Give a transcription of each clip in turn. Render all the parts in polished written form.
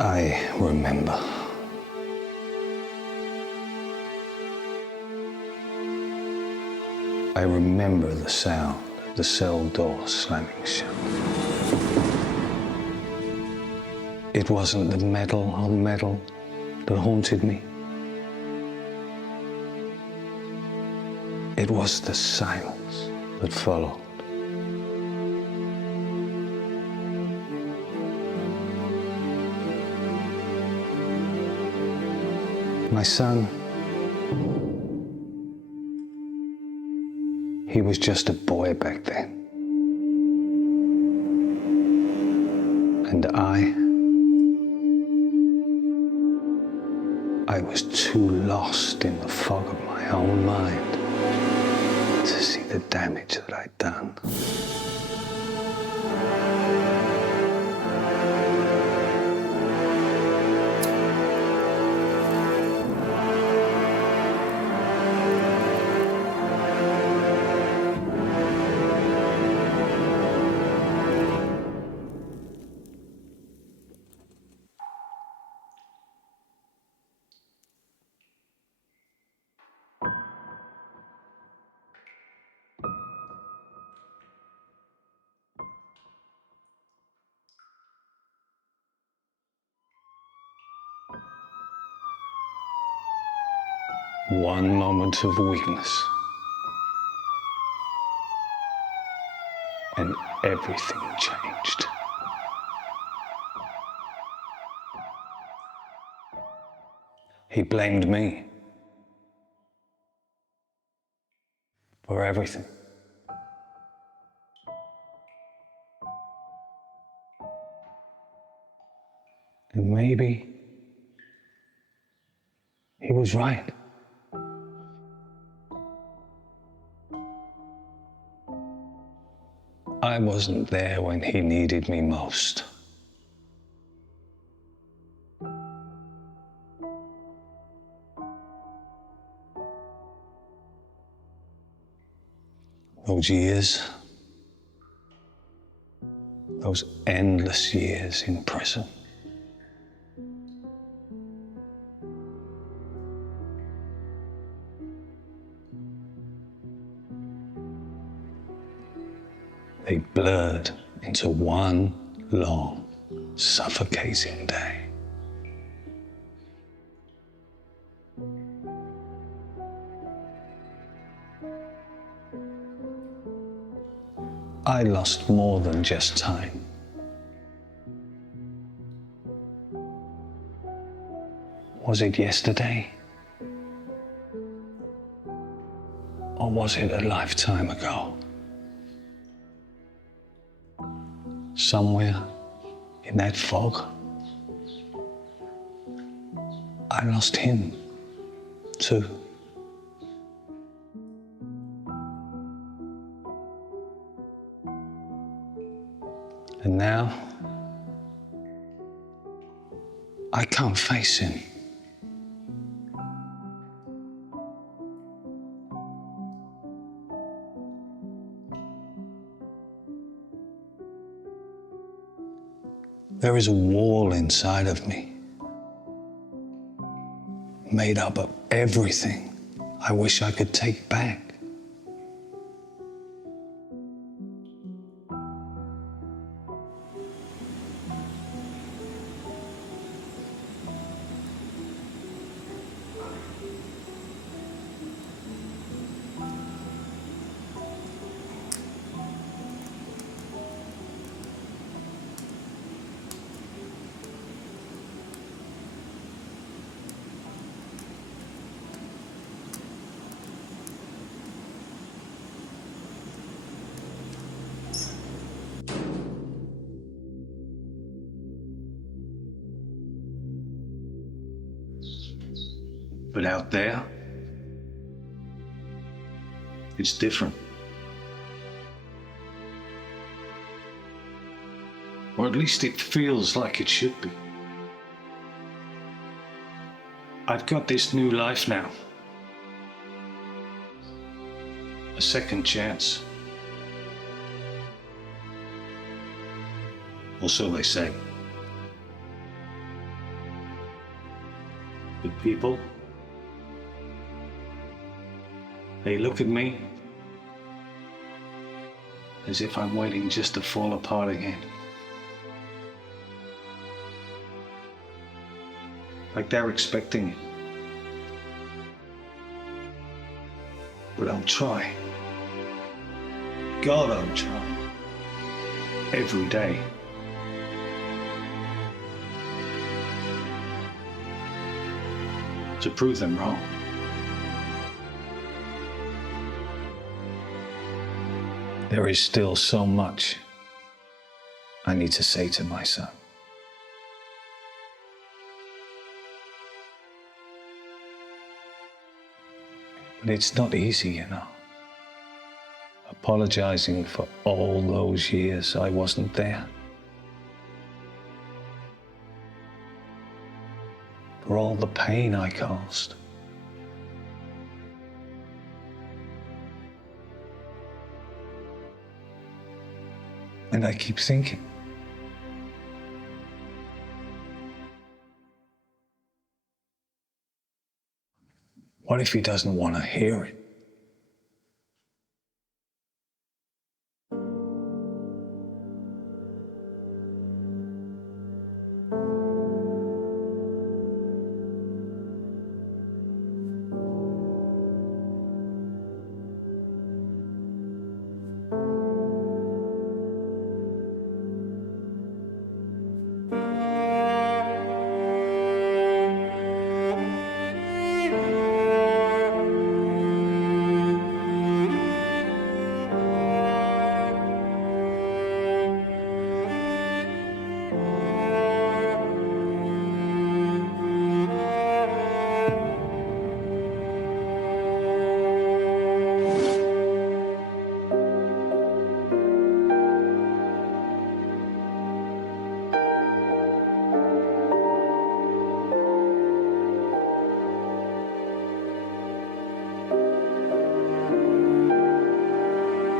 I remember. I remember the sound of the cell door slamming shut. It wasn't the metal on metal that haunted me. It was the silence that followed. My son, he was just a boy back then. And I was too lost in the fog of my own mind to see the damage that I'd done. One moment of weakness, and everything changed. He blamed me for everything. And maybe he was right. I wasn't there when he needed me most. Those years, those endless years in prison. They blurred into one long, suffocating day. I lost more than just time. Was it yesterday? Or was it a lifetime ago? Somewhere in that fog, I lost him too. And now, I can't face him. There is a wall inside of me, made up of everything I wish I could take back. But out there, it's different. Or at least it feels like it should be. I've got this new life now. A second chance. Or so they say. But people, they look at me as if I'm waiting just to fall apart again. Like they're expecting it. But I'll try. God, I'll try. Every day. To prove them wrong. There is still so much I need to say to my son. But it's not easy, you know. Apologizing for all those years I wasn't there. For all the pain I caused. And I keep thinking, what if he doesn't want to hear it?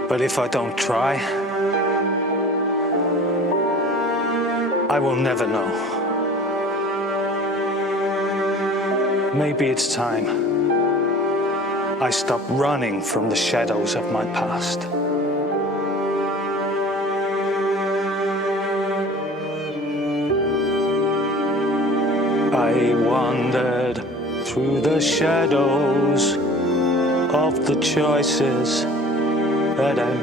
But if I don't try, I will never know. Maybe it's time I stop running from the shadows of my past. I wandered through the shadows of the choices that I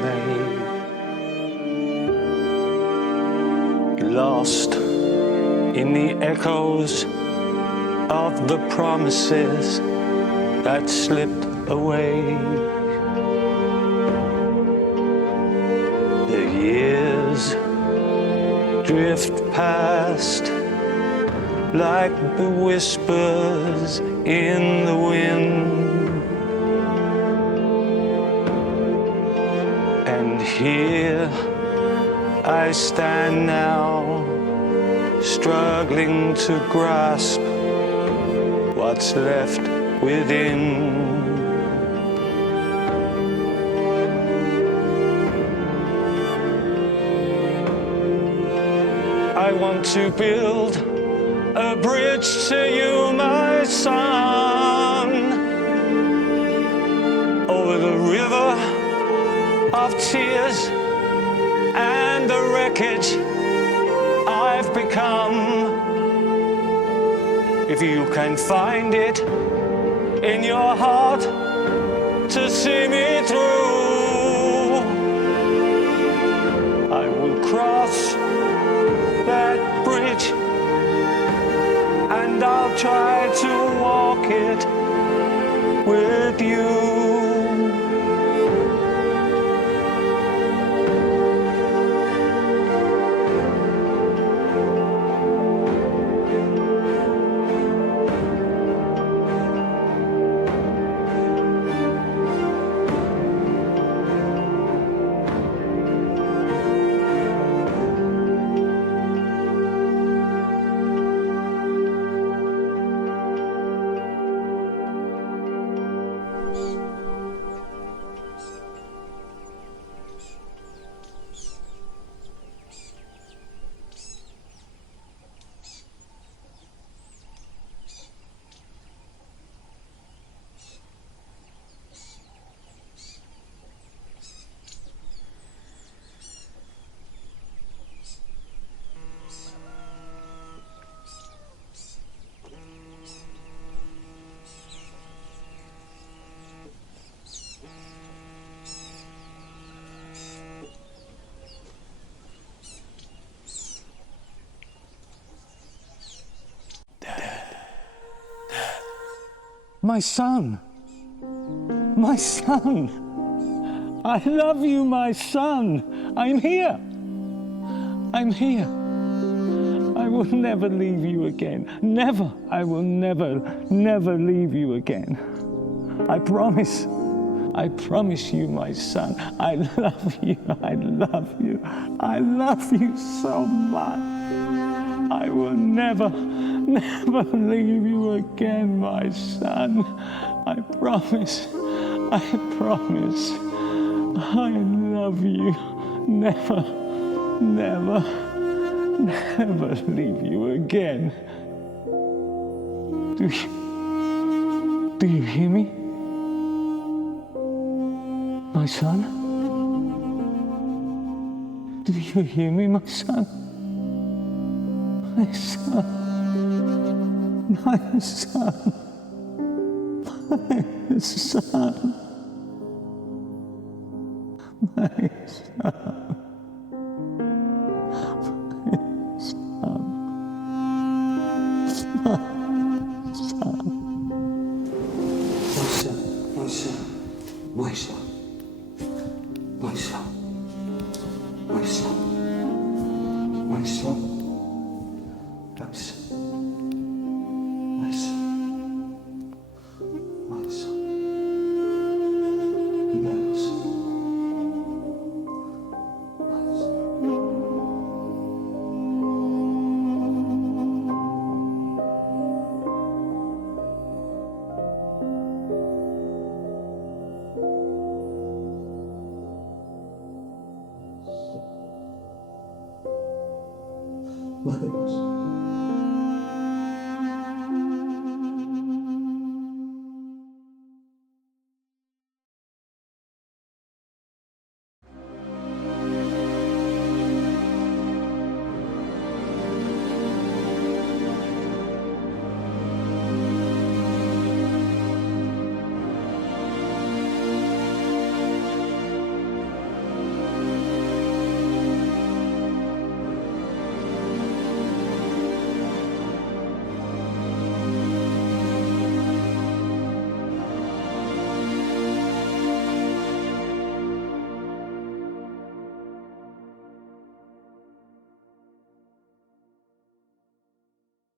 made, lost in the echoes of the promises that slipped away. The years drift past like the whispers in the wind. And here I stand now, struggling to grasp what's left within. I want to build a bridge to you, my son, over the river of tears and the wreckage I've become. If you can find it in your heart to see me through, I will cross that bridge and I'll try to walk it with you. My son. My son. I love you, my son. I'm here. I'm here. I will never leave you again. Never. I will never, never leave you again. I promise. I promise you, my son. I love you. I love you. I love you so much. I will never, never leave you again, my son. I promise. I promise. I love you. Never, never, never leave you again. Do you hear me? My son? Do you hear me, my son? My son. My son. My son. My son. Vamos.